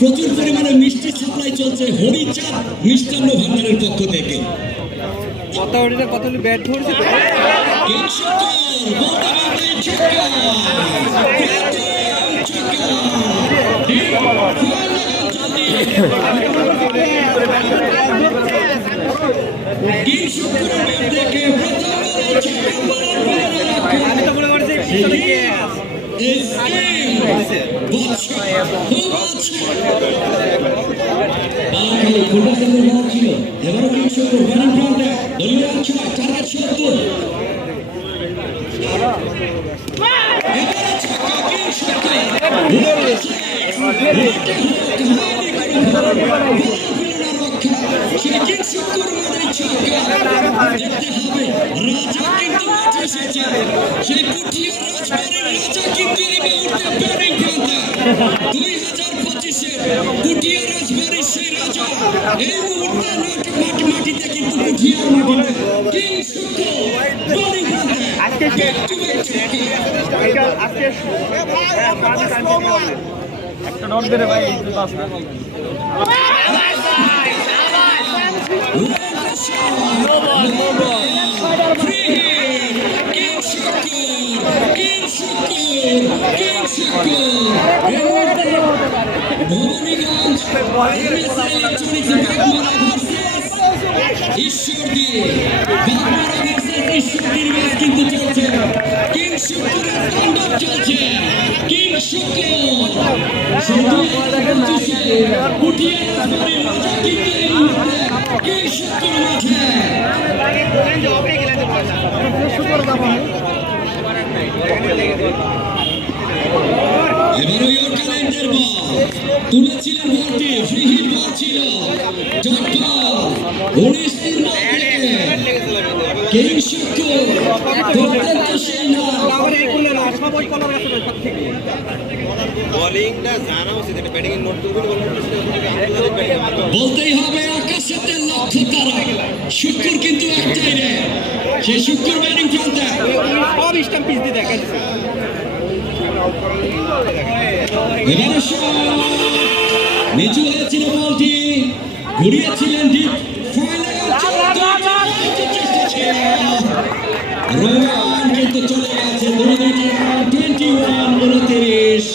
প্রচুর পরিমাণে মিষ্টি সাপ্লাই চলছে হরিচাঁদ মিষ্টান্ন ভান্ডারের পক্ষ থেকে। কতগুলি ব্যাট ধরছে আমি তো মনে করছি সেই পুঠিয়া রাজবাড়ির রাজা কিন্তু এই মুহূর্তে ব্যাটিং প্রান্তে 2025-এর পুঠিয়া রাজবাড়ির সেই রাজা এই মুহূর্তে মাটিতে কিন্তু পুঠিয়ার মাটিতে কিং শুক্র ব্যাটিং প্রান্তে একটা ডট দে রে ভাই ঈশ্বর দিয়ে ঈশ্বরের ম্যাচ কিন্তু চলছে। কিং শুক্রের তাণ্ডব চলছে। কিং শুক্র কিং শুক্র মাঠে এবারও ইয়র্কারল্যান্ডের বল তুলেছিলেন বলটি ফ্রি হিট বল ছিল জটকা 19 কিং শুক্র অত্যন্ত সেই বলতেই হবে আকাশেতে লক্ষ তারা শুক্র কিন্তু একটাই রে সেই শুক্র ব্যাটিং প্রান্তে সব স্টাম্প পিচ দিয়ে দেখা যাচ্ছে নিচু হয়েছিল বলটি ঘুরিয়েছিলেন ডিপ রোমান কিন্তু চলে গেছে 21-29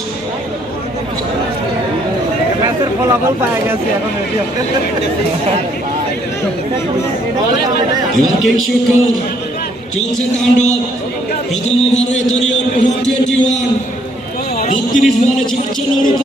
ম্যাচের ফলাফল পাওয়া গেছে এখন এবার কিং শুক্র চলছে তাণ্ডব প্রথম ওভারে দলীয় 121 32 বলে 4 রান